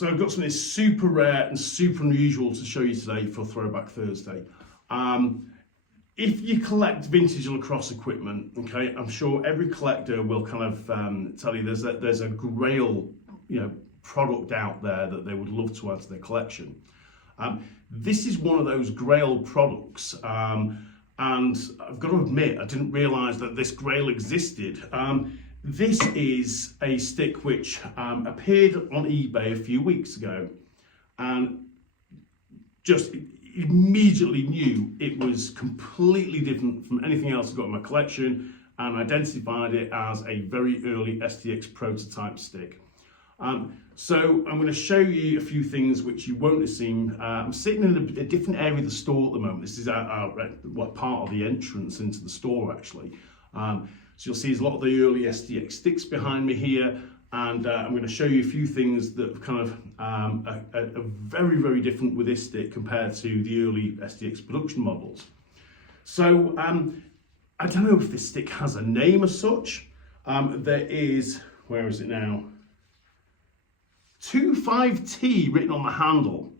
So I've got something super rare and super unusual to show you today for Throwback Thursday. If you collect vintage lacrosse equipment, okay, I'm sure every collector will kind of tell you there's a Grail, product out there that they would love to add to their collection. This is one of those Grail products, and I've got to admit I didn't realise that this Grail existed. This is a stick which appeared on eBay a few weeks ago, and just immediately knew it was completely different from anything else I've got in my collection, and identified it as a very early STX prototype stick. So I'm going to show you a few things which you won't have seen. I'm sitting in a different area of the store at the moment. This is part of the entrance into the store actually. So you'll see there's a lot of the early STX sticks behind me here, and I'm going to show you a few things that kind of are very, very different with this stick compared to the early STX production models. So I don't know if this stick has a name as such. There is, where is it now? 25T written on the handle.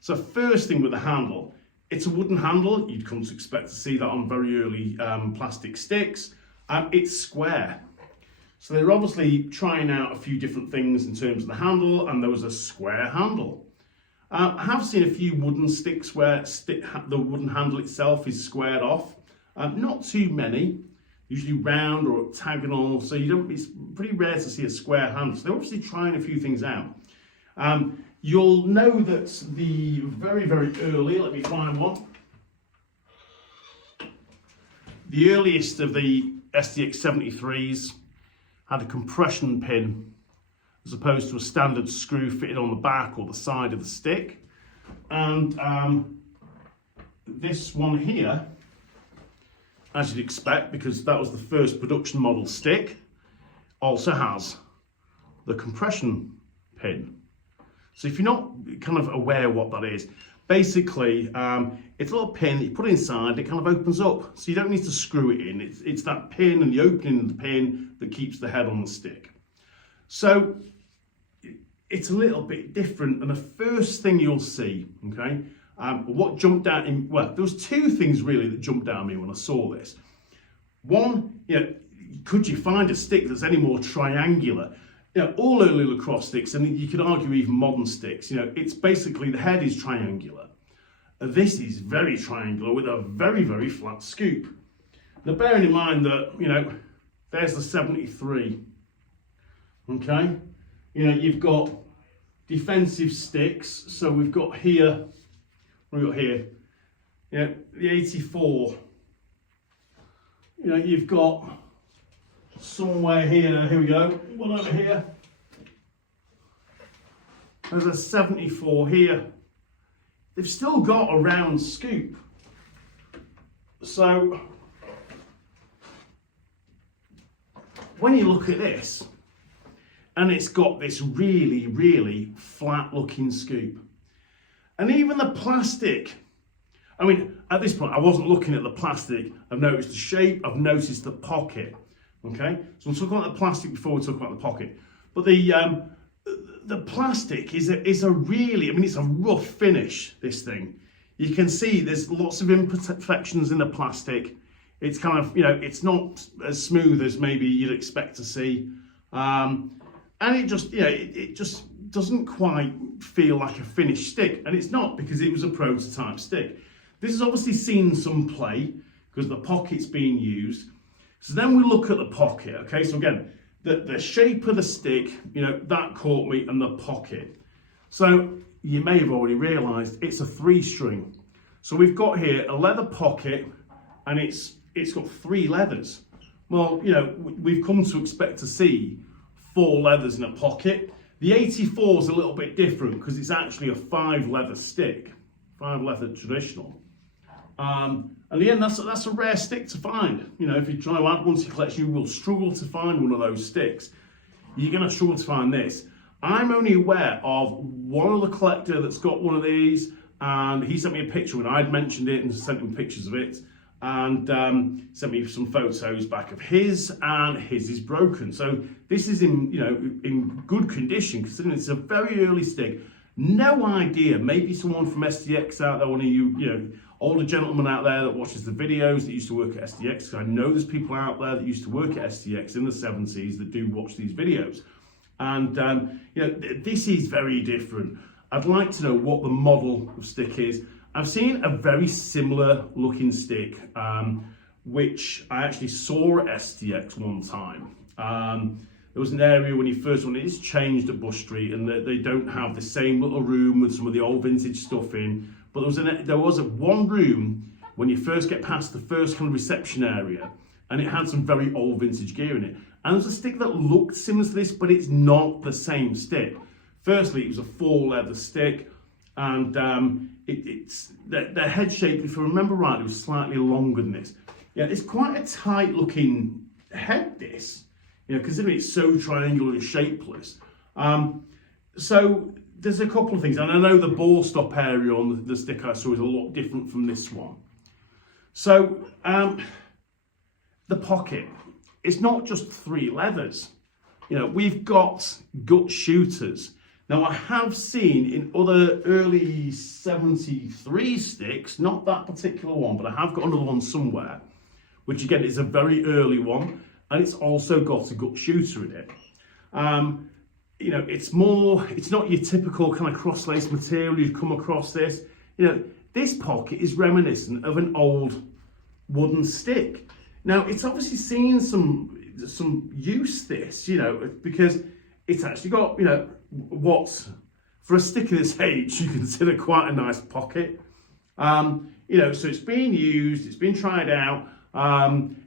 So first thing with the handle, it's a wooden handle. You'd come to expect to see that on very early plastic sticks. It's square. So they're obviously trying out a few different things in terms of the handle, and there was a square handle. I have seen a few wooden sticks where the wooden handle itself is squared off. Not too many, usually round or octagonal, so it's pretty rare to see a square handle. So they're obviously trying a few things out. You'll know that the very, very early, let me find one. The earliest of the STX 73s had a compression pin as opposed to a standard screw fitted on the back or the side of the stick. And this one here, as you'd expect, because that was the first production model stick, also has the compression pin. So if you're not kind of aware what that is, basically it's a little pin that you put inside, it kind of opens up, so you don't need to screw it in. It's that pin and the opening of the pin that keeps the head on the stick. So it's a little bit different, and the first thing you'll see, okay, what jumped out well, there was two things really that jumped out at me when I saw this. One, could you find a stick that's any more triangular? All early lacrosse sticks, and you could argue even modern sticks, it's basically the head is triangular. This is very triangular with a very, very flat scoop. Now bearing in mind that, there's the 73, okay? You've got defensive sticks, so we've got here, the 84. You've got somewhere here we go, one over here. There's a 74 here. They've still got a round scoop. So when you look at this, and it's got this really, really flat looking scoop. And even the plastic, at this point I wasn't looking at the plastic, I've noticed the shape, I've noticed the pocket. Okay, so we'll talk about the plastic before we talk about the pocket. But the plastic is a really, it's a rough finish, this thing. You can see there's lots of imperfections in the plastic. It's kind of, it's not as smooth as maybe you'd expect to see. And it just, it just doesn't quite feel like a finished stick. And it's not, because it was a prototype stick. This has obviously seen some play because the pocket's being used. So then we look at the pocket, okay? So again, the shape of the stick, that caught me, and the pocket. So you may have already realised it's a 3-string. So we've got here a leather pocket, and it's got 3 leathers. Well, we've come to expect to see 4 leathers in a pocket. The 84 is a little bit different because it's actually a 5-leather stick, 5-leather traditional. And again, that's a rare stick to find. If you try to add one to your collection, you will struggle to find one of those sticks. You're going to struggle to find this. I'm only aware of one other collector that's got one of these, and he sent me a picture when I'd mentioned it and sent him pictures of it. and sent me some photos back of his, and his is broken. So this is in good condition, considering it's a very early stick. No idea, maybe someone from STX out there, one of you older gentlemen out there that watches the videos that used to work at STX. I know there's people out there that used to work at STX in the 70s that do watch these videos. And this is very different. I'd like to know what the model of stick is. I've seen a very similar looking stick, which I actually saw at STX one time. There was an area when you first went, it's changed at Bush Street, and they don't have the same little room with some of the old vintage stuff in. But there was one room when you first get past the first kind of reception area, and it had some very old vintage gear in it. And there's a stick that looked similar to this, but it's not the same stick. Firstly, it was a full leather stick, and the head shape, if I remember right, it was slightly longer than this. Yeah, it's quite a tight looking head, this, considering it's so triangular and shapeless. So there's a couple of things, and I know the ball stop area on the stick I saw is a lot different from this one. So the pocket, it's not just 3 leathers. We've got gut shooters. Now, I have seen in other early 73 sticks, not that particular one, but I have got another one somewhere, which again is a very early one, and it's also got a gut shooter in it. It's not your typical kind of cross-lace material you've come across this. This pocket is reminiscent of an old wooden stick. Now, it's obviously seen some use, this, because it's actually got, what, for a stick of this age, you consider quite a nice pocket. So it's been used, it's been tried out.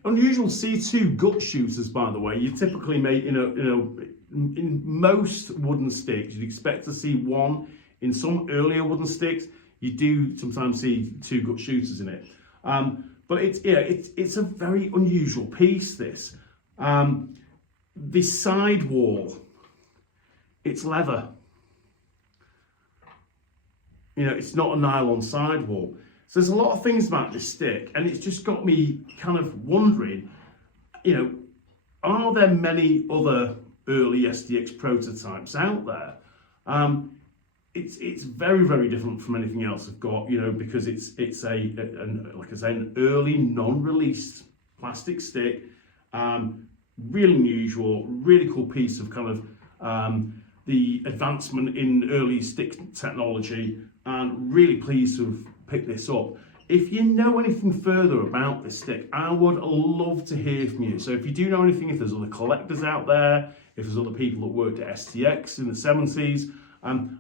Unusual C2 gut shooters, by the way. You typically make, in most wooden sticks, you'd expect to see one. In some earlier wooden sticks, you do sometimes see 2 gut shooters in it. But it's a very unusual piece, this. The sidewall, it's leather. It's not a nylon sidewall. So there's a lot of things about this stick, and it's just got me kind of wondering, are there many other early STX prototypes out there? It's very, very different from anything else I've got, because it's like I say, an early non-released plastic stick. Really unusual, really cool piece of kind of the advancement in early stick technology, and really pleased to have picked this up. If you know anything further about this stick, I would love to hear from you. So if you do know anything, if there's other collectors out there, if there's other people that worked at STX in the 70s,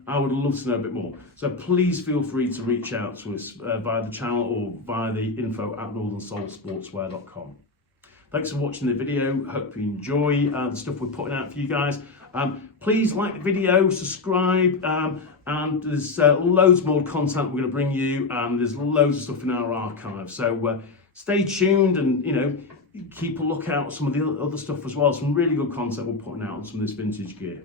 I would love to know a bit more. So please feel free to reach out to us via the channel or via the info@northernsoulsportswear.com. Thanks for watching the video. Hope you enjoy the stuff we're putting out for you guys. Please like the video, subscribe, and there's loads more content we're going to bring you, and there's loads of stuff in our archive. So stay tuned, and keep a lookout at some of the other stuff as well. Some really good content we're putting out on some of this vintage gear.